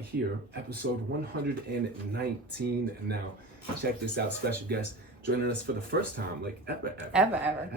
here, episode 119 now. Check this out, special guest joining us for the first time, like ever.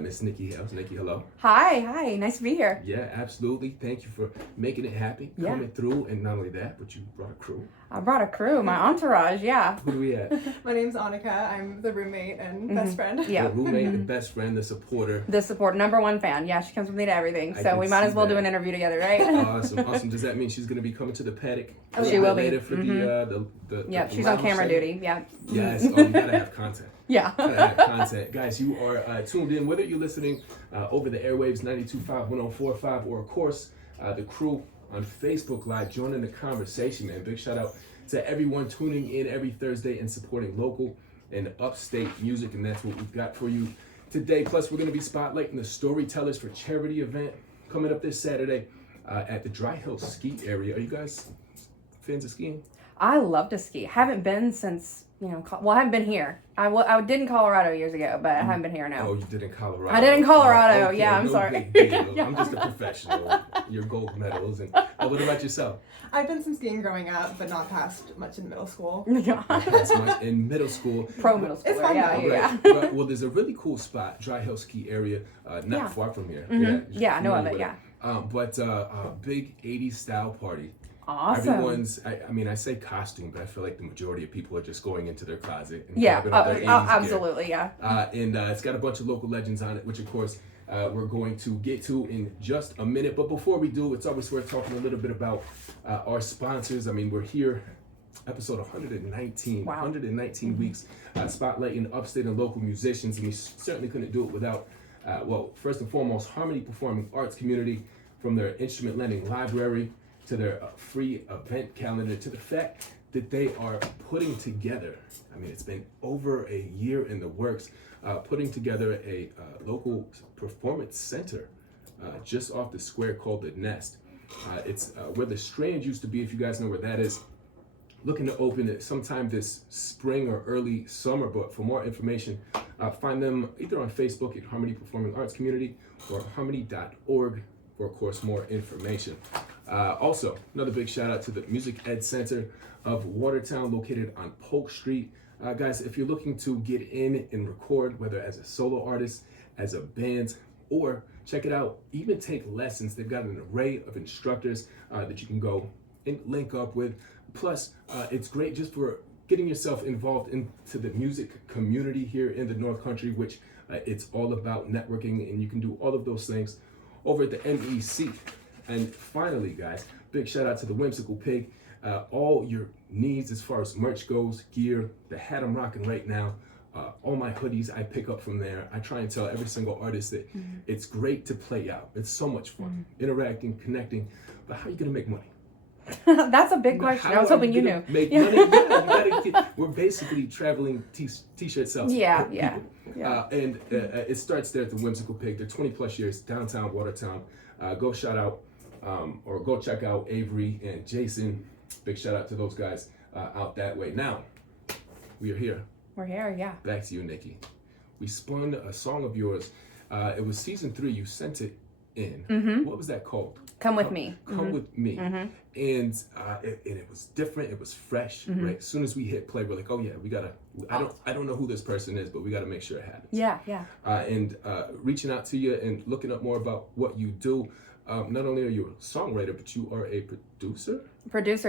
Miss Nikki Hales. Nikki, hello. Hi, nice to be here. Yeah, absolutely. Thank you for making it happen, coming through, and not only that, but you brought a crew. I brought a crew, my entourage, yeah. Who do we have? My name's Annika. I'm the roommate and best friend. Yeah. The roommate, the best friend, the supporter. The support, number one fan. Yeah, she comes with me to everything. So we might as well do an interview together, right? Awesome. Does that mean she's going to be coming to the paddock? Oh, she will be. Later for the she's on camera duty. Yeah. Yes. Oh, you gotta have content. Yeah. Gotta have content, guys. You are tuned in, whether you're listening over the airwaves 92.5, 104.5, or of course the crew on Facebook Live joining the conversation. Man, big shout out to everyone tuning in every Thursday and supporting local and upstate music, and that's what we've got for you today. Plus, we're going to be spotlighting the Storytellers for Charity event coming up this Saturday at the Dry Hill Ski area. Are you guys fans of skiing? I love to ski. Haven't been since, I haven't been here. I did in Colorado years ago, but I haven't been here now. Oh, you did in Colorado. I did in Colorado. Okay, I'm no sorry. Big deal. Yeah. I'm just a professional. Your gold medals. And what about yourself? I've done some skiing growing up, but not past much in middle school. Not past much in middle school. Pro middle school. It's fun yeah. Right. Well, there's a really cool spot, Dry Hill Ski area, not far from here. Mm-hmm. Yeah, I know of it. Yeah. But a big 80s style party. Awesome. Everyone's, I say costume, but I feel like the majority of people are just going into their closet and grabbing all their 80s absolutely, gear. And it's got a bunch of local legends on it, which of course we're going to get to in just a minute. But before we do, it's always worth talking a little bit about our sponsors. I mean, we're here, episode 119, wow. 119 weeks, spotlighting upstate and local musicians, and we certainly couldn't do it without, first and foremost, Harmony Performing Arts community, from their instrument lending library to their free event calendar, to the fact that they are putting together, it's been over a year in the works, putting together a local performance center just off the square called The Nest. It's where the Strange used to be, if you guys know where that is. Looking to open it sometime this spring or early summer, but for more information, find them either on Facebook at Harmony Performing Arts Community or harmony.org for, of course, more information. Also, another big shout out to the Music Ed Center of Watertown, located on Polk Street. Guys, if you're looking to get in and record, whether as a solo artist, as a band, or check it out, even take lessons, they've got an array of instructors that you can go and link up with. Plus, it's great just for getting yourself involved into the music community here in the North Country, which it's all about networking, and you can do all of those things over at the MEC. And finally, guys, big shout out to the Whimsical Pig. All your needs as far as merch goes, gear, the hat I'm rocking right now, all my hoodies I pick up from there. I try and tell every single artist that it's great to play out. It's so much fun, interacting, connecting. But how are you gonna make money? That's a big question. I was hoping you knew. Make money? Yeah, we're basically traveling t-shirt sales. Yeah. And it starts there at the Whimsical Pig. They're 20 plus years, downtown Watertown. Go shout out or go check out Avery and Jason. Big shout out to those guys out that way. Now, we are here. We're here, yeah. Back to you, Nikki. We spun a song of yours. It was season 3. You sent it in. Mm-hmm. What was that called? Come With Me. Come With Me. Mm-hmm. And it was different. It was fresh. Right? As soon as we hit play, we're like, oh yeah, we gotta. I don't know who this person is, but we gotta make sure it happens. Yeah. And reaching out to you and looking up more about what you do. Not only are you a songwriter, but you are a producer.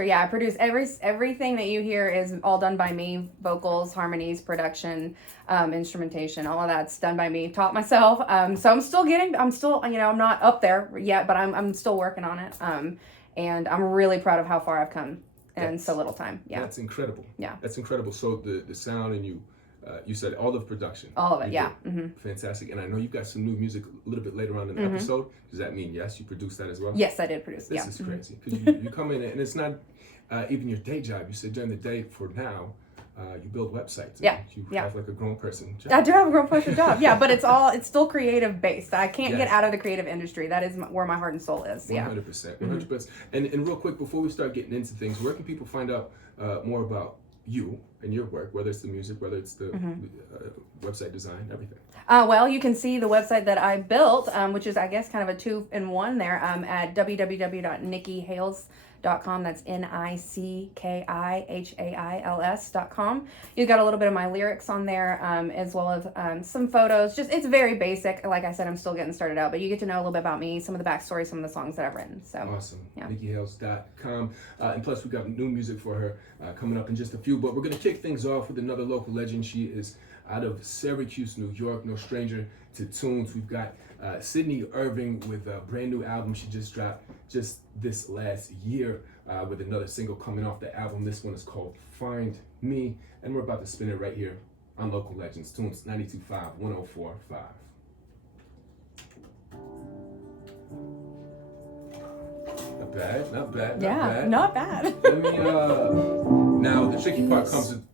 Yeah. I produce everything that you hear is all done by me. Vocals, harmonies, production, instrumentation, all of that's done by me. Taught myself. So I'm still, I'm not up there yet, but I'm still working on it. And I'm really proud of how far I've come in so little time. Yeah. That's incredible. Yeah. That's incredible. So the sound, and you said all of production. All of it, yeah. Mm-hmm. Fantastic. And I know you've got some new music a little bit later on in the episode. Does that mean, yes, you produced that as well? Yes, I did produce. This is crazy. Because you come in, and it's not even your day job. You said during the day, for now, you build websites. Yeah. You have like a grown person job. I do have a grown person job. Yeah, but it's still creative based. I can't get out of the creative industry. That is where my heart and soul is. 100%. 100%. And real quick, before we start getting into things, where can people find out more about you and your work, whether it's the music, whether it's the website design, everything? Well, you can see the website that I built, which is, I guess, kind of a 2-in-1 there, at www.nickihales.com. That's NICKIHAILS.com. You've got a little bit of my lyrics on there, as well as some photos. Just, it's very basic. Like I said, I'm still getting started out, but you get to know a little bit about me, some of the backstory, some of the songs that I've written. So Awesome. Yeah. Nickihales.com. And plus, we got new music for her coming up in just a few. But we're going to kick things off with another local legend. She is out of Syracuse, New York, no stranger to tunes. We've got Sydney Irving with a brand new album she just dropped just this last year, with another single coming off the album. This one is called Find Me, and we're about to spin it right here on Local Legendz, Tunes 92.5, 104.5. Not bad. yeah, not bad. Let me, now the tricky part comes with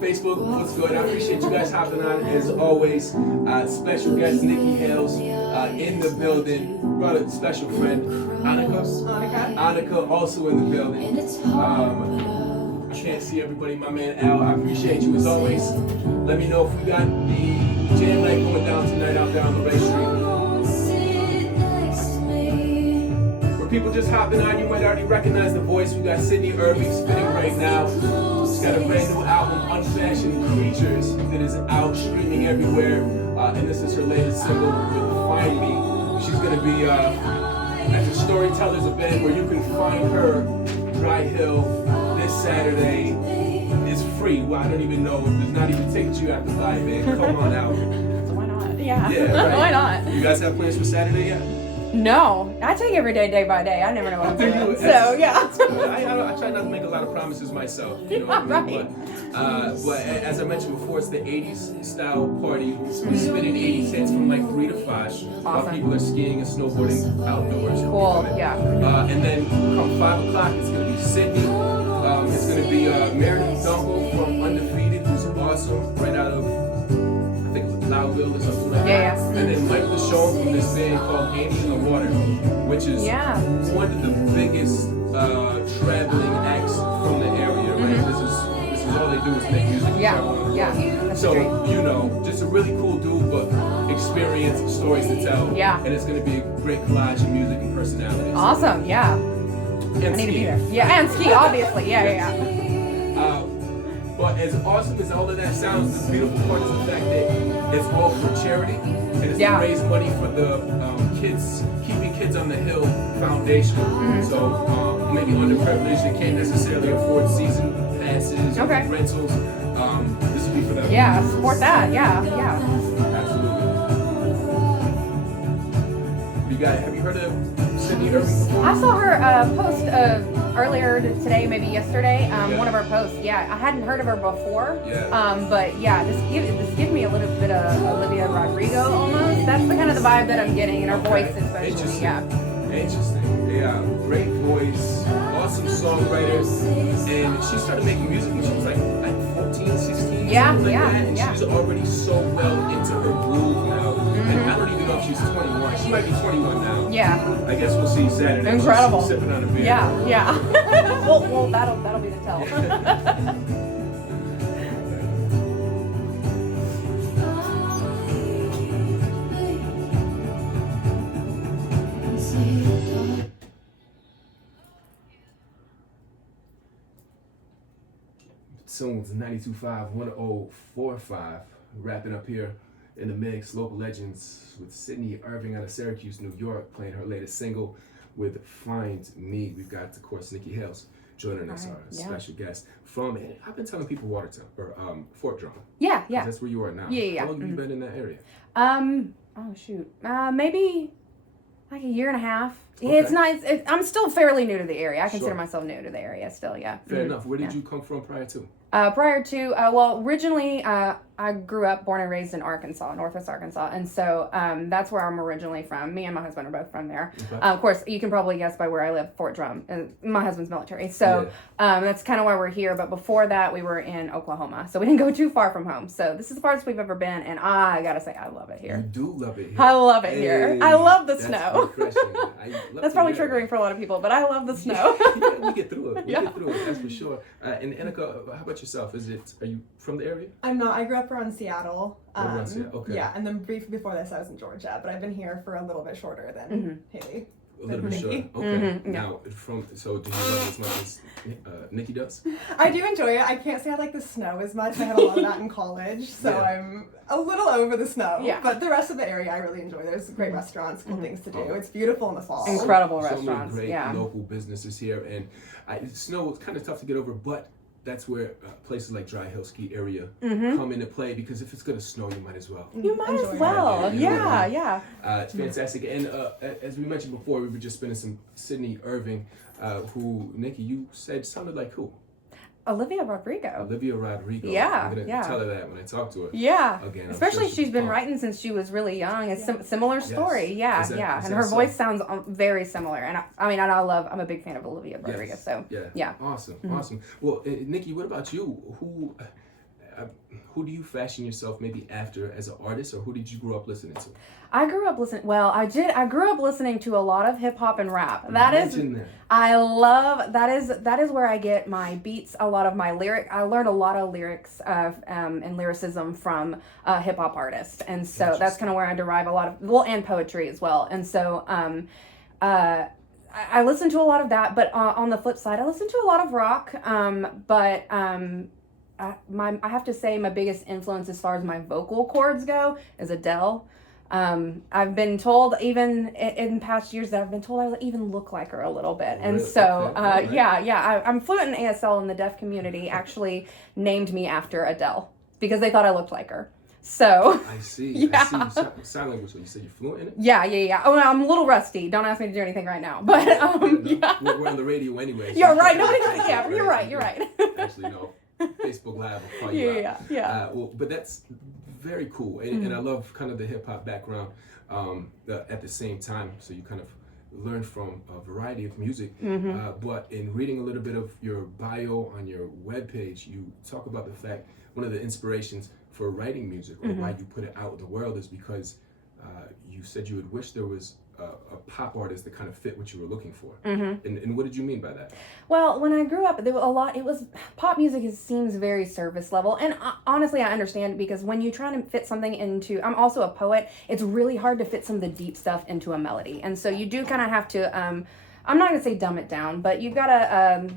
Facebook. What's good? I appreciate you guys hopping on as always. Special guest Nikki Hales in the building. Brought a special friend, Annika also in the building. I can't see everybody. My man Al, I appreciate you as always. Let me know if we got the jam night going down tonight out there on the race street. People just hopping on, you might already recognize the voice. We got Sydney Irving spinning right now. She's got a brand new album, Unfashioned Creatures, that is out streaming everywhere. And this is her latest single with Find Me. She's going to be at the Storytellers event where you can find her, Dry Hill, this Saturday. It's free. Well, I don't even know. There's not even tickets you have to buy, man. Come on out. So why not? Yeah, right. Why not? You guys have plans for Saturday yet? No, I take every day, day by day. I never know what I'm doing. So, yeah. I try not to make a lot of promises myself. You know what I mean? But as I mentioned before, it's the 80s style party. We're spinning 80s hits from like 3 to 5. While people are skiing and snowboarding outdoors. Cool, yeah. And then come 5 o'clock, it's going to be Sydney. It's going to be Meredith Dunkel from Undefeated, who's awesome, right out of, I think, Loudville or something like that. Yeah. And then Mike LaShawn from this band called Angel in the Water, which is one of the biggest traveling acts from the area, right? This is all they do is make music and travel on the road. So, you know, just a really cool dude, but experience, stories to tell. Yeah. And it's going to be a great collage of music and personalities. Awesome, yeah. And I need to be there. Yeah, and ski, obviously. Yeah. But as awesome as all of that sounds, the beautiful part is the fact that it's all for charity, and it's to raise money for the Keeping Kids on the Hill Foundation. So maybe underprivileged that can't necessarily afford season passes or rentals. This will be for them. Yeah, support that. Yeah. Absolutely. Have you heard of Sydney Irving before? I saw her post earlier today, maybe yesterday. One of her posts. Yeah, I hadn't heard of her before. But yeah, this gives me a little bit of Olivia Rodrigo almost. That's the kind of the vibe that I'm getting in her voice, especially. Interesting. Yeah, great voice, awesome songwriter, and she started making music when she was like 14, 16. And she's already so well into her groove now. And I don't even know if she's 21. She might be 21 now. Yeah. I guess we'll see Saturday. Incredible. She's sipping on a beer. Yeah. well, that'll be the tell. Tunes 92.5, 104.5. Wrapping up here in the mix. Local Legendz with Sydney Irving out of Syracuse, New York, playing her latest single with Find Me. We've got, of course, Nikki Hales joining us, our special guest from, I've been telling people Watertown, or Fort Drum. Yeah. That's where you are now. Yeah. How long have you been in that area? Maybe like a year and a half. Okay. It's nice. I'm still fairly new to the area. I consider myself new to the area still, yeah. Fair enough. Where did you come from prior to? Originally, I grew up, born and raised in Arkansas, Northwest Arkansas. And so that's where I'm originally from. Me and my husband are both from there. Okay. Of course, you can probably guess by where I live, Fort Drum. And my husband's military. So that's kind of why we're here. But before that, we were in Oklahoma. So we didn't go too far from home. So this is the farthest we've ever been. And I got to say, I love it here. You do love it here. I love it here. I love the snow. Refreshing. That's probably triggering for a lot of people, but I love the snow. Yeah, we get through it. We get through it, that's for sure. And Annika, how about yourself? Are you from the area? I'm not. I grew up around Seattle. Around Seattle, okay. Yeah, and then briefly before this, I was in Georgia, but I've been here for a little bit shorter than Haley. A little bit shorter. Okay. Now, so do you love it as much as Nikki does? I do enjoy it. I can't say I like the snow as much. I had a lot of that in college, so I'm a little over the snow. Yeah. But the rest of the area I really enjoy. There's great restaurants, cool things to do. It's beautiful in the fall. Incredible So restaurants. many great local businesses here, and snow is kind of tough to get over, but that's where places like Dry Hill Ski area come into play, because if it's going to snow, you might as well. You might Enjoy as well. it. Yeah. It's fantastic. And as we mentioned before, we were just spending some Sydney Irving, who, Nikki, you said sounded like who? Olivia Rodrigo. Olivia Rodrigo. Yeah, I'm going to tell her that when I talk to her. Yeah. Again, especially she's been writing since she was really young. It's similar story. Yes. Yeah. Is And that her so? voice sounds very similar. And I'm a big fan of Olivia Rodrigo. Yes. So yeah. Awesome. Well, Nikki, what about you? Who do you fashion yourself maybe after as an artist, or who did you grow up listening to? I grew up listening to a lot of hip hop and rap. I love that is where I get my beats, a lot of my I learned a lot of lyrics and lyricism from hip hop artists. And so that's kind of where I derive a lot of, and poetry as well. And so I listen to a lot of that, but on the flip side, I listen to a lot of rock. I have to say my biggest influence as far as my vocal cords go is Adele. I've been told even in past years that I've been told I even look like her a little bit. And so, I'm fluent in ASL, and the deaf community actually named me after Adele because they thought I looked like her. So I see. Yeah. I see. You sound like you said you're fluent in it? Yeah. Oh, I'm a little rusty. Don't ask me to do anything right now. But we're on the radio anyway. So you're right. Nobody knows. Yeah, you're right. You're right. Actually, no. Facebook Live will call you out. Yeah. But that's very cool, and I love kind of the hip hop background at the same time. So you kind of learn from a variety of music. But in reading a little bit of your bio on your webpage, you talk about the fact one of the inspirations for writing music, or why you put it out in the world, is because you said you would wish there was a pop artist that kind of fit what you were looking for. And what did you mean by that? Well, when I grew up, there was pop music seems very surface level. And honestly, I understand, because when you try to fit something into, I'm also a poet, it's really hard to fit some of the deep stuff into a melody. And so you do kind of have to, I'm not going to say dumb it down, but you've got to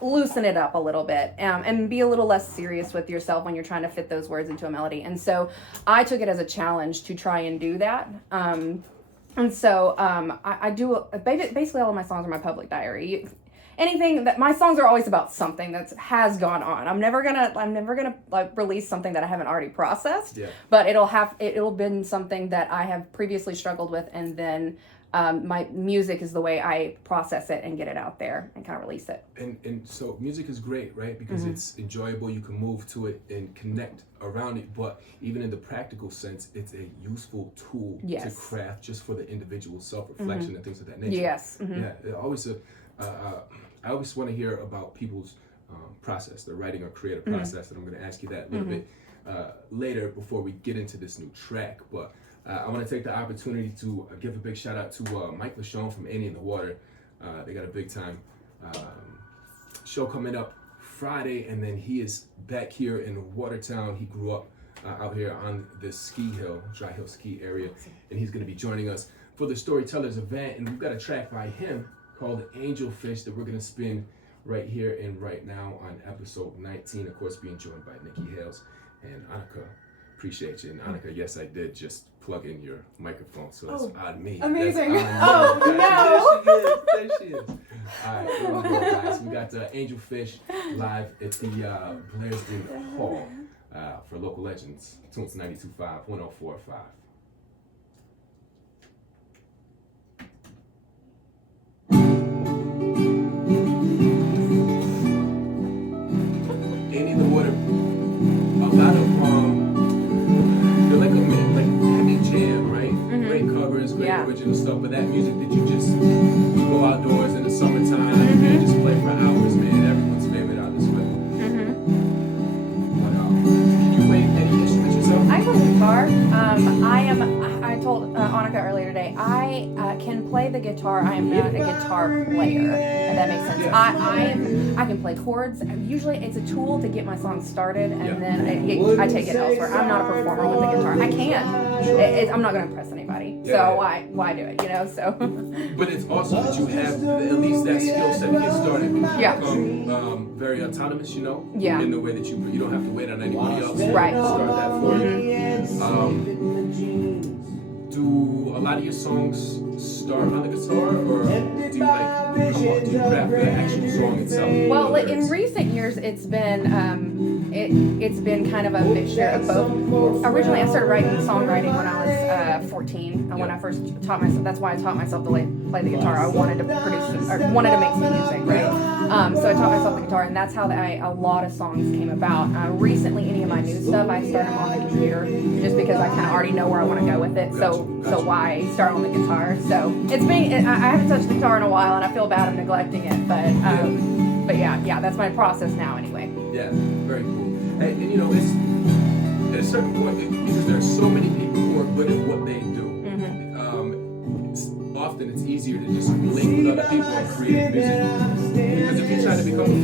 loosen it up a little bit and be a little less serious with yourself when you're trying to fit those words into a melody. And so I took it as a challenge to try and do that. And so I do, basically all of my songs are my public diary. Anything that, my songs are always about something that has gone on. I'm never gonna like release something that I haven't already processed. Yeah. But it'll been something that I have previously struggled with, and then my music is the way I process it and get it out there and kind of release it. And so music is great, right? Because it's enjoyable, you can move to it and connect around it, but even in the practical sense, it's a useful tool to craft just for the individual self-reflection and things of that nature. Yes. Yeah, I always want to hear about people's process, their writing or creative process, and I'm going to ask you that a little bit later before we get into this new track. But I want to take the opportunity to give a big shout out to Mike LaShawn from Annie in the Water. They got a big time show coming up Friday, and then he is back here in Watertown. He grew up out here on the ski hill, Dry Hill Ski area, and he's going to be joining us for the Storytellers event. And we've got a track by him called Angelfish that we're going to spin right here and right now on episode 19. Of course, being joined by Nikki Hales and Annika. Appreciate you. And Annika, yes, I did just plug in your microphone, so that's on me. Amazing. No. There she is. All right, here we go, guys. We got Angelfish live at the Blairsden Hall for Local Legendz, Tunes 92.5, 104.5. Annie in the Water, a lot of they're like heavy jam, right? Great covers, great original stuff, but that music that you just go outdoors in the summertime and just play for hours, man. Everyone's favorite out this way. Can you play any instrument yourself? I play guitar. I told Annika that earlier today. I can play the guitar. I am not a guitar player, if that makes sense. Yeah. I can play chords. Usually it's a tool to get my songs started, and then I take it elsewhere. I'm not a performer with the guitar. I can. I'm not going to impress anybody. So why do it? So. But it's also that you have at least that skill set to get started. Yeah. Become very autonomous, Yeah. in the way that you don't have to wait on anybody else to Right. start that for you. Do a lot of your songs start on the guitar, or do you craft the actual song itself? Well, like in recent years, it's been it's been kind of a mixture of both. Originally, I started songwriting when I was 14. When I first taught myself, that's why I taught myself to play the guitar. I wanted to wanted to make some music, right? So I taught myself the guitar, and that's how a lot of songs came about. Recently, any of my new stuff, I start them on the computer, just because I kind of already know where I want to go with it. Gotcha. So why start on the guitar? So I haven't touched the guitar in a while, and I feel bad I'm neglecting it, but yeah, that's my process now anyway. Yeah, very cool. And it's at a certain point, because there are so many people who are good at what they do. Often it's easier to just link with other people and create music. Because if you're trying to become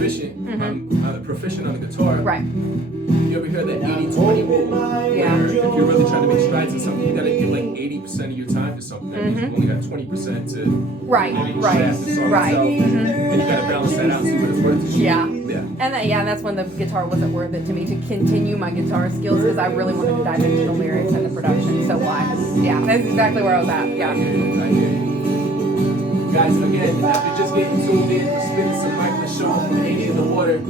proficient on the guitar, Right. you ever hear that 80-20 rule? Yeah. Where if you're really trying to make strides in something, you gotta give like 80% of your time to something. That means you've only got 20% to Right. craft the song itself. And you gotta balance that out, see what it's worth to you. Yeah. Yeah. And that's when the guitar wasn't worth it to me to continue my guitar skills, because I really wanted to dive into the lyrics and the production. So why? Yeah, that's exactly where I was at. Yeah. I hear you. Guys, again, if you're just getting tuned in, we're spinning some Michael Show from 80 in the Water.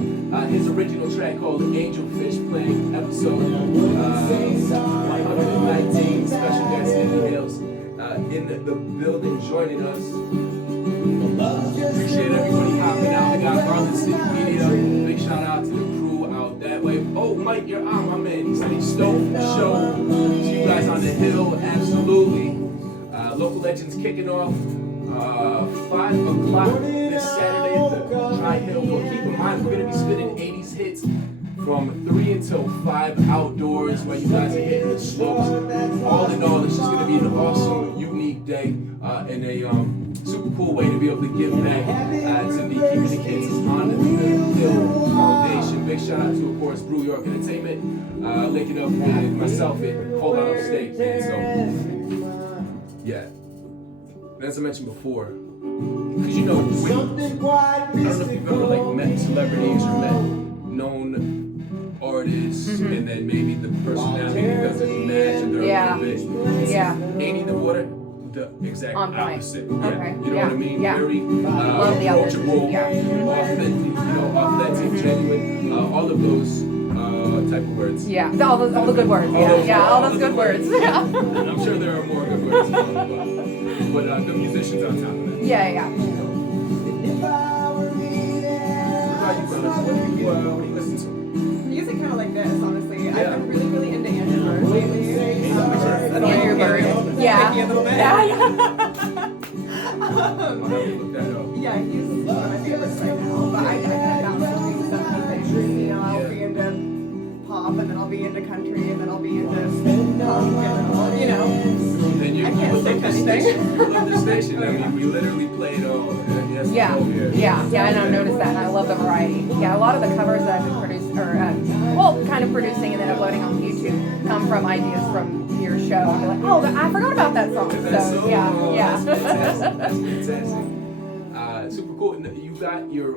His original track called Angelfish, playing episode 119. Special guest Andy Hales in the building joining us. Appreciate everybody hopping out. We got Garland City Media. Big shout out to the crew out that way. Oh, Mike, you're on, my man. He said he stole the show. See you guys on the hill, absolutely. Local Legendz kicking off 5 o'clock this Saturday at the Dry Hill. Well, keep in mind, we're going to be spinning 80s hits from 3 until 5 outdoors, where you guys are hitting the slopes. All in all, it's just going to be an awesome, unique day and a super cool way to be able to give back to the Keeping the Kids on the Hill Foundation. Big shout out to, of course, Brew York Entertainment, linking up with myself at Hold On Upstate. And so, yeah. As I mentioned before, because I don't know if you've ever met celebrities or met known artists, and then maybe the personality doesn't match, and they're a little bit. Yeah. 80 the water, the exact On point. opposite. Okay. Yeah. You know what I mean? Yeah. Very Love the opposite. approachable, Yeah. authentic, genuine, all of those type of words. Yeah. All the good words. All those good words. Yeah. And I'm sure there are more good words, but good musicians on top of that. Yeah. What do you listen to? Music kind of like this, honestly. Yeah. I've been really, really into Angelfish lately. Andrew Bird. Yeah. A little bit. Yeah. I'll have to look that up. Yeah, he's one of my favorites right now. But I kind of bounce between so many things. I'll be into pop, and then I'll be into country, and then I'll be into punk, and And you I can't love say this anything. station. You love this station. I mean, we literally played all. Yeah, I know, noticed that, and I love the variety. Yeah, a lot of the covers that I've been producing, kind of producing and then uploading on YouTube come from ideas from your show. I'll be like, oh, I forgot about that song. So, yeah. That's fantastic. Super cool. And you got your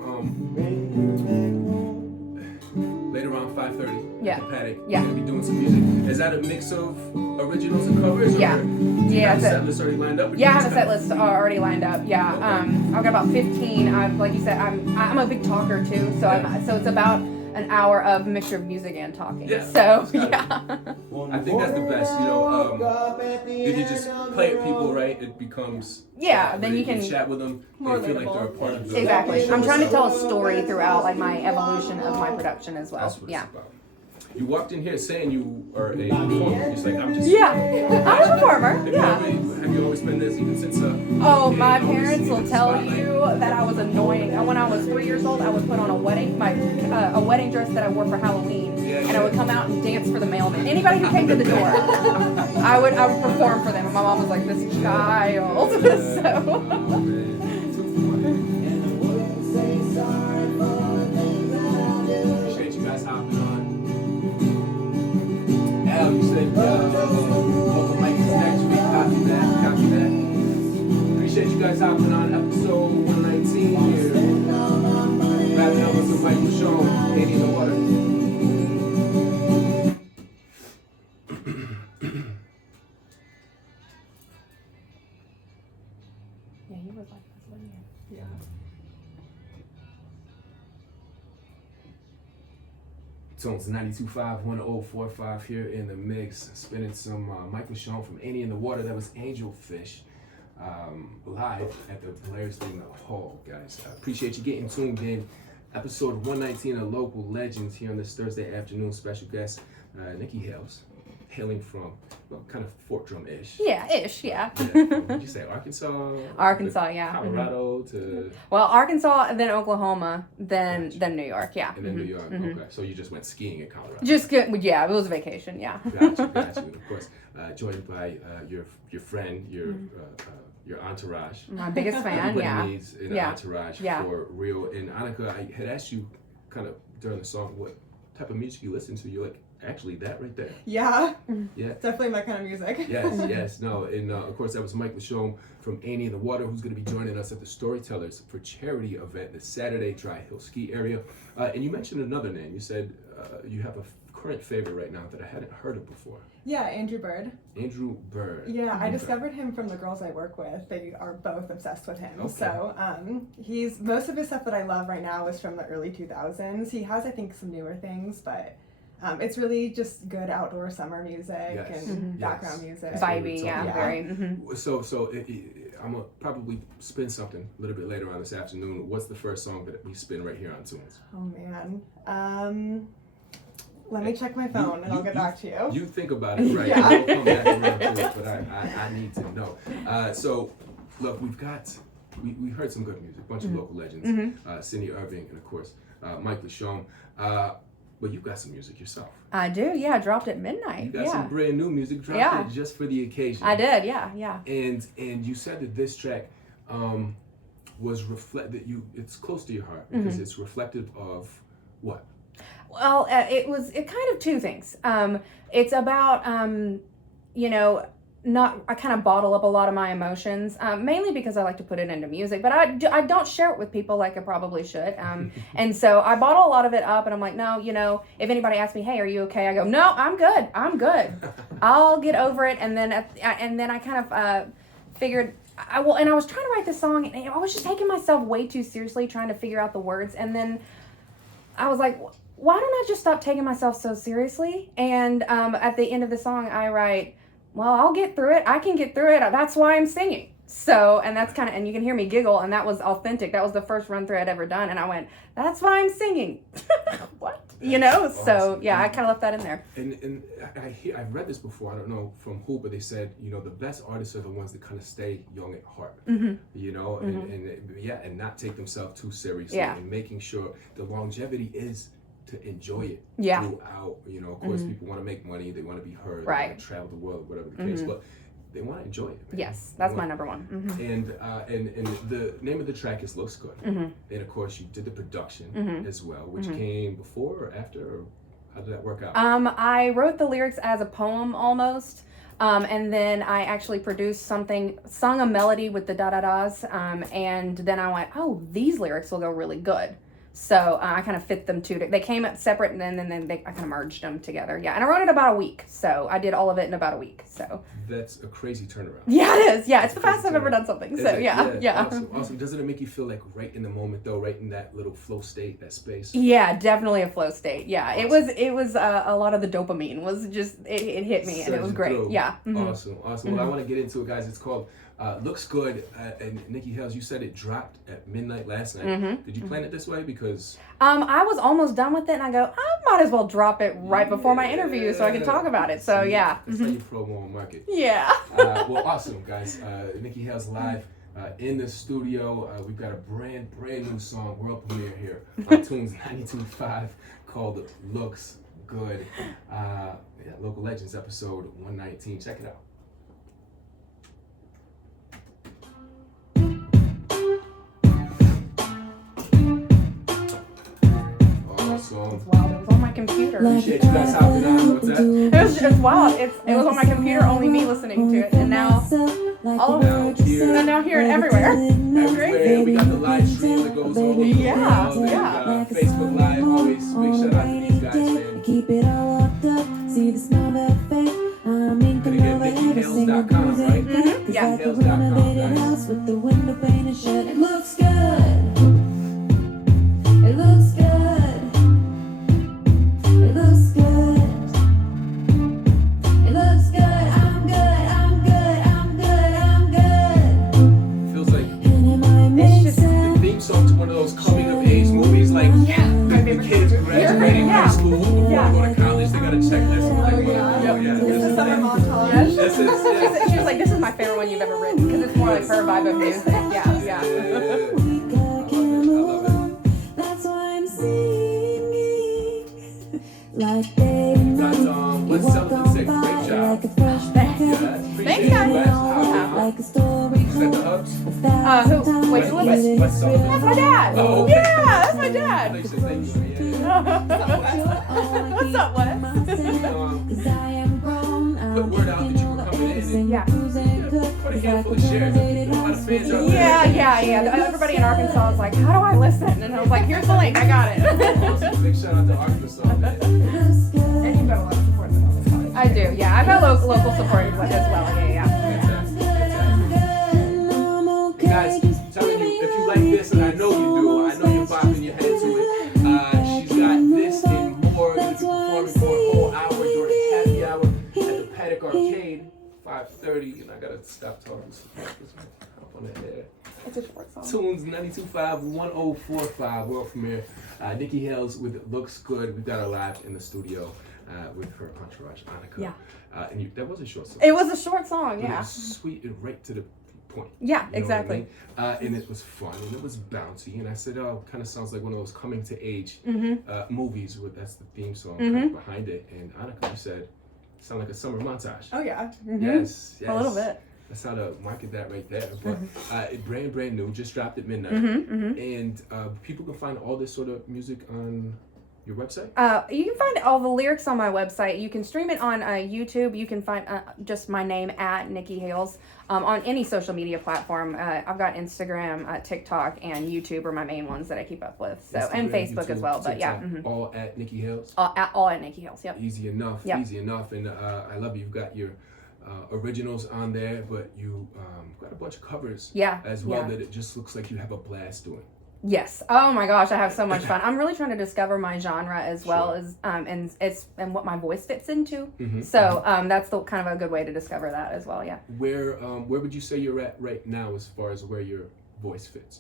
later on 5:30. Yeah. The paddock. Yeah. You're gonna be doing some music. Is that a mix of originals and covers? Yeah. Or do you Yeah, have a that's it. set list already lined up? Or Yeah, I you have a just set kinda- list already lined up. Yeah, Okay. I've got about 15. Like you said, I'm a big talker too, so so it's about an hour of mixture of music and talking. Yeah, So it's gotta yeah. I think that's the best, if you just play with people, right, it becomes... Yeah, then you can chat with them, More they feel like relatable. they're a part of the... Exactly. I'm trying to tell a story throughout like my evolution of my production as well. That's what Yeah. it's about. You walked in here saying you are a performer. It's like, I'm just... Yeah, I'm a performer. Yeah. Have you always been this even since... Oh, my parents will tell you that I was annoying. And when I was 3 years old, I would put on a wedding dress that I wore for Halloween, and I would come out and dance for the mailman. Anybody who came to the door, I would perform for them. And my mom was like, "This child." Appreciate you guys hopping on. Al, you said local mic is next week. Copy that. Appreciate you guys hopping on episode 119 here. Wrapping up with some Michael Show, Lady in the Water. Yeah, you were like this, weren't you? Yeah. Tones 92.5, 1045 here in the mix. Spinning some Michael Sean from Annie in the Water. That was Angelfish. Live at the Polaris in the Hall, guys. I appreciate you getting tuned in. Episode 119 of Local Legends here on this Thursday afternoon. Special guest, Nikki Hales, hailing from, well, kind of Fort Drum-ish. Yeah, ish, yeah. What did you say? Arkansas? Arkansas, yeah. Colorado to... Well, Arkansas, then Oklahoma, then New York, yeah. And then New York, okay. So you just went skiing in Colorado. Just good, yeah, it was a vacation, yeah. Gotcha. And of course, joined by your friend, your entourage. My biggest fan, Everybody yeah. needs an entourage for real. And Annika, I had asked you kind of during the song what type of music you listen to. You're like, actually, that right there. Yeah. Yeah. Definitely my kind of music. Yes. No. And of course, that was Mike Lachome from Annie in the Water, who's going to be joining us at the Storytellers for Charity event this Saturday, Dry Hill Ski area. And you mentioned another name. You said you have a current favorite right now that I hadn't heard of before. Yeah, Andrew Bird. Andrew Bird. Yeah, I discovered him from the girls I work with. They are both obsessed with him. Okay. So he's most of his stuff that I love right now is from the early 2000s. He has, I think, some newer things, but it's really just good outdoor summer music and background music. Vibey, very. So I'm gonna probably spin something a little bit later on this afternoon. What's the first song that we spin right here on Tunes? Oh man. Let me check my phone and I'll get back to you. You think about it, right? Yeah. We'll come back around to it, but I need to know. So, look, we heard some good music, a bunch of local legends, Cindy Irving, and of course, Mike Lachome. But you've got some music yourself. I do, yeah. Dropped at midnight. You got some brand new music, dropped it just for the occasion. I did, yeah. And you said that this track was it's close to your heart because it's reflective of what? Well, it kind of two things. It's about, I kind of bottle up a lot of my emotions, mainly because I like to put it into music, but I don't share it with people like I probably should. And so I bottle a lot of it up and I'm like, no, if anybody asks me, hey, are you okay? I go, no, I'm good. I'll get over it. And then I kind of figured, I was trying to write this song and I was just taking myself way too seriously trying to figure out the words. And then I was like, why don't I just stop taking myself so seriously? And at the end of the song, I write, well, I'll get through it. I can get through it. That's why I'm singing. So, and that's kind of, and you can hear me giggle, and that was authentic. That was the first run through I'd ever done. And I went, that's why I'm singing. What? Awesome. So yeah, I kind of left that in there. And I've read this before. I don't know from who, but they said, the best artists are the ones that kind of stay young at heart, and not take themselves too seriously, and making sure the longevity is to enjoy it throughout. Of course, people want to make money, they want to be heard, they want to travel the world, whatever the case, but they want to enjoy it. Man. Yes, that's my number one. And the name of the track is Looks Good. And of course, you did the production as well, which came before or after, or how did that work out? I wrote the lyrics as a poem almost. And then I actually produced sung a melody with the da-da-das, and then I went, oh, these lyrics will go really good. So I kind of fit them they came up separate and then I kind of merged them together. Yeah, and I wrote it about a week. So I did all of it in about a week. So that's a crazy turnaround. Yeah, it is. Yeah, it's the fastest I've ever done something. So yeah. Awesome. Doesn't it make you feel like right in the moment though, right in that little flow state, that space? Yeah, definitely a flow state. Yeah, awesome. It was a lot of the dopamine was just it hit me and it was great. Through. Yeah. Awesome. Well, I want to get into it, guys. It's called Looks good. And Nikki Hales, you said it dropped at midnight last night. Mm-hmm. Did you plan it this way? Because I was almost done with it, and I go, I might as well drop it right before my interview so I can talk about it. So yeah. That's how you promo and market. Yeah. Well, awesome, guys. Nikki Hales live in the studio. We've got a brand new song, world premiere here on Tunes 92.5 called Looks Good. Local Legendz episode 119. Check it out. Awesome. It's wild. It was on my computer. Appreciate you guys hopping on. What's that? It was just wild. It was on my computer, only me listening to it, and now here and everywhere. Everywhere. We got the live stream that goes over. Yeah. Facebook Live. Always big shout out to these guys, man. Keep it all locked up. See the smell that fake. I'm in control of every single NikkiHales.com, right? Mm-hmm. Yeah. Like a renovated house with the window painted shut. It looks good. It looks good. It looks good. It looks good. I'm good. I'm good. I'm good. I'm good. Feels like And it might make the sense. theme song to one of those coming of age movies, like the kids graduating high school before they go to college. They got a checklist. It's a summer montage. This is She was like, this is my favorite one you've ever written, because it's more like her vibe of music. Yeah. That's why I'm singing. Like day and night. Let's celebrate. Great job. Like a fresh Thanks, guys. like a story. Is that the Hubs? Who? Wait, a little bit. West Sullivan. That's my dad. Oh, okay. Yeah, that's my I dad. thought you said thank you. Yeah. What's up, Wes? Put word out that you were coming in and Yeah. put a handful of shares. A lot of fans out there. Yeah. Everybody in Arkansas was like, how do I listen? And I was like, here's the link. I got it. Awesome. Big shout out to Arkansas, man. And you've got a lot of support. I do. Yeah, I've got local support as well. Yeah. Fantastic. Hey guys, telling you, if you like this, and I know you do, I know you're bopping your head to it. She's got this and more. Gonna be performing for a whole hour during happy hour at the Paddock Arcade, 5:30. And I gotta stop talking. Up on the air. It's a short song. Tunes 92.5, 1045 world premiere. Nikki Hales with Looks Good. We've got her live in the studio with her entourage, Annika. Yeah. And that was a short song. It was a short song, But it yeah. was sweet and right to the point. Yeah, You know exactly. what I mean? And it was fun and it was bouncy. And I said, oh, kind of sounds like one of those coming to age movies with that's the theme song kind of behind it. And Annika, you said, sound like a summer montage. Oh yeah. Yes. A little bit. That's how to market that right there. But brand new, just dropped at midnight. And people can find all this sort of music on your website? You can find all the lyrics on my website. You can stream it on YouTube. You can find just my name at Nikki Hales on any social media platform. I've got Instagram, TikTok, and YouTube are my main ones that I keep up with. So and Instagram, Facebook as YouTube, well. But TikTok, yeah, all at Nikki Hales. all at Nikki Hales. Yep. Easy enough. Yep. Easy enough. And I love you. You've got your originals on there, but you got a bunch of covers as well that it just looks like you have a blast doing. Yes. Oh my gosh, I have so much fun. I'm really trying to discover my genre as well as and what my voice fits into. So that's the kind of a good way to discover that as well. Yeah. Where would you say you're at right now as far as where your voice fits?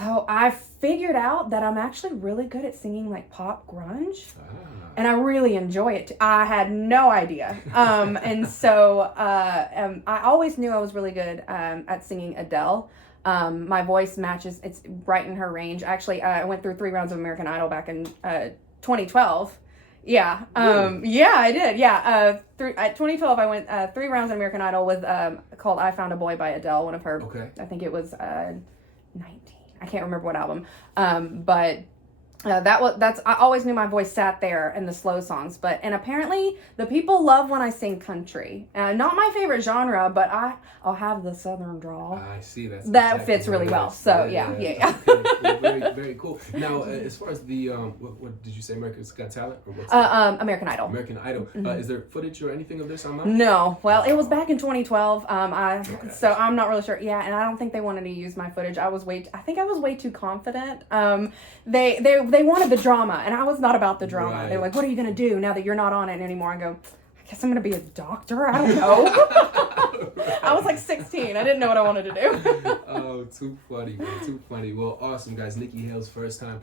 Oh, I figured out that I'm actually really good at singing like pop grunge. And I really enjoy it. I had no idea. And so I always knew I was really good at singing Adele. My voice matches, it's right in her range. Actually, I went through 3 rounds of American Idol back in 2012. Yeah. Yeah, I did. Yeah. At 2012, I went 3 rounds of American Idol with called I Found a Boy by Adele, one of her, I think it was 19. I can't remember what album. But I always knew my voice sat there in the slow songs, and apparently the people love when I sing country. Not my favorite genre, but I'll have the southern drawl. I see that exactly fits really well. So yeah. Okay, cool. Very, very cool. Now, as far as the what did you say, America's Got Talent or what's American Idol. American Idol. Is there footage or anything of this online? No. Well, it was back in 2012. So I'm not really sure. Yeah, and I don't think they wanted to use my footage. I think I was way too confident. They wanted the drama, and I was not about the drama. Right. They were like, "What are you gonna do now that you're not on it anymore?" I go, "I guess I'm gonna be a doctor. I don't know. I was like 16. I didn't know what I wanted to do. Oh, too funny, man. Too funny. Well, awesome, guys. Nikki Hale's first time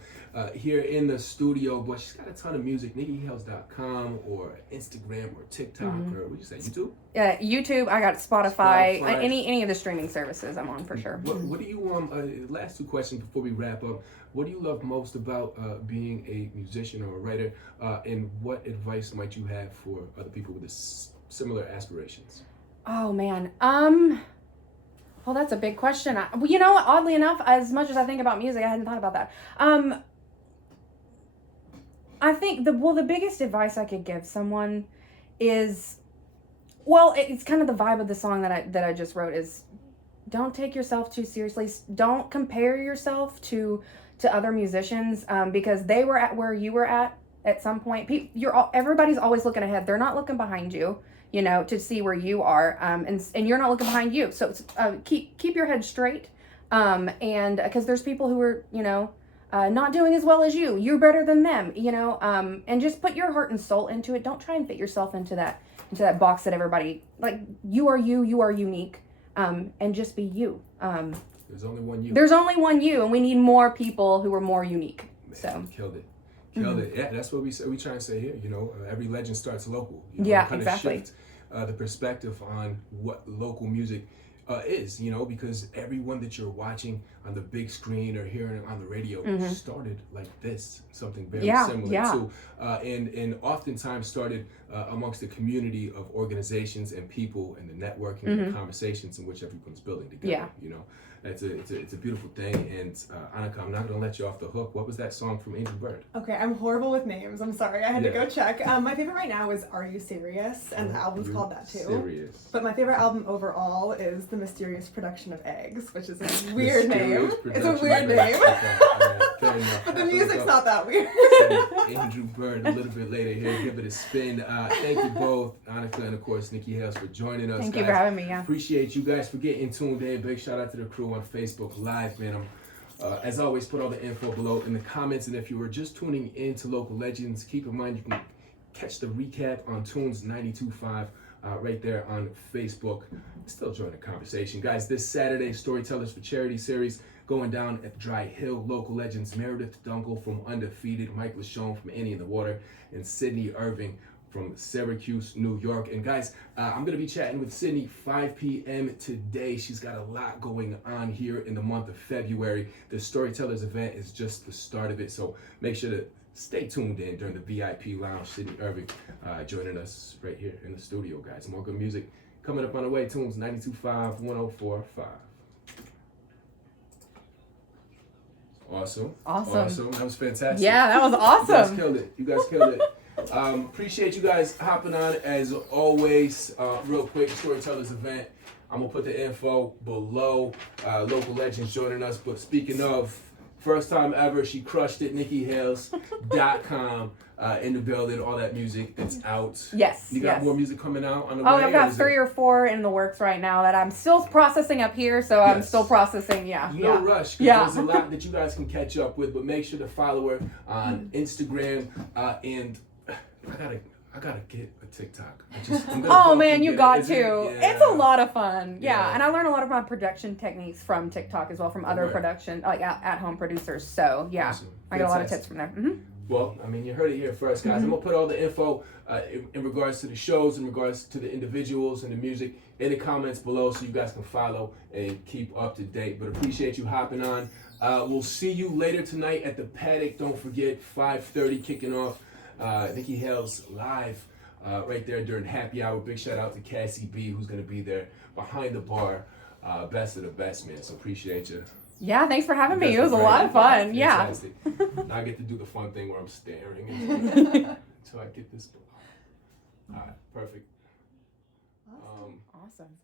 here in the studio, but she's got a ton of music. NikkiHales.com or Instagram or TikTok or what you say, YouTube? Yeah, YouTube. I got Spotify. Any of the streaming services I'm on for sure. What do you last two questions before we wrap up? What do you love most about being a musician or a writer, and what advice might you have for other people with similar aspirations? Oh man. Well, that's a big question. Well, you know what? Oddly enough, as much as I think about music, I hadn't thought about that. I think the biggest advice I could give someone is, well, it's kind of the vibe of the song that I just wrote is, don't take yourself too seriously. Don't compare yourself to other musicians, because they were at where you were at some point. Everybody's always looking ahead. They're not looking behind you, you know, to see where you are, and you're not looking behind you. So keep your head straight, and because there's people who are, you know, not doing as well as you. You're better than them, you know, and just put your heart and soul into it. Don't try and fit yourself into that box that everybody, like, you are unique, and just be you. There's only one you. There's only one you, and we need more people who are more unique. Man, so killed it. Yeah, that's what we try and say here. You know, every legend starts local. You know, Yeah, kind exactly. of shift the perspective on what local music is. You know, because everyone that you're watching on the big screen or hearing on the radio started like this, something very similar to, and oftentimes started amongst the community of organizations and people and the networking and the conversations in which everyone's building together. Yeah. You know. It's a beautiful thing, and Annika, I'm not gonna let you off the hook. What was that song from Angel Bird? Okay, I'm horrible with names. I'm sorry. I had to go check. My favorite right now is "Are You Serious?" and the album's called that too. Serious. But my favorite album overall is "The Mysterious Production of Eggs," which is a weird name. It's a weird name. Fair enough. But the music's not that weird. Angel Bird a little bit later here. Give it a spin. Thank you both, Annika and of course Nikki Hales, for joining us. Thank you for having me. Yeah. Appreciate you guys for getting tuned in. Big shout out to the crew on Facebook Live, man. As always, put all the info below in the comments, and if you were just tuning in to Local Legendz, keep in mind you can catch the recap on Tunes 92.5 right there on Facebook. Still join the conversation, guys. This Saturday, Storytellers for Charity series going down at Dry Hill. Local Legendz Meredith Dunkel from Undefeated, Mike LaShawn from Annie in the Water, and Sydney Irving from Syracuse, New York. And guys, I'm going to be chatting with Sydney 5 p.m. today. She's got a lot going on here in the month of February. The Storytellers event is just the start of it, so make sure to stay tuned in during the VIP lounge. Sydney Irving joining us right here in the studio, guys. More good music coming up on the way. Tunes 92.5, 104.5. Awesome. That was fantastic. Yeah, that was awesome. You guys killed it. Appreciate you guys hopping on as always. Real quick, Storytellers event. I'm gonna put the info below. Local Legendz joining us. But speaking of, first time ever, she crushed it. NikkiHales.com in the building. All that music, it's out. Yes. You got more music coming out on the way? I've got 3 or 4 in the works right now that I'm still processing up here, so I'm still processing. No rush. There's a lot that you guys can catch up with, but make sure to follow her on Instagram and I gotta get a TikTok. Oh man, you got to. Yeah. It's a lot of fun. Yeah, and I learned a lot of my production techniques from TikTok as well, from other production, like at-home producers. So yeah, Awesome. I got a lot of tips from there. Well, I mean, you heard it here first, guys. I'm gonna put all the info in regards to the shows, in regards to the individuals and the music in the comments below, so you guys can follow and keep up to date. But appreciate you hopping on. We'll see you later tonight at the Paddock. Don't forget, 5:30 kicking off. Nikki Hales live right there during happy hour. Big shout out to Cassie B, who's gonna be there behind the bar. Best of the best, man. So appreciate you. Yeah, thanks for having me. It was a lot of fun. Fantastic. Now I get to do the fun thing where I'm staring until I get this. All right, perfect. Awesome.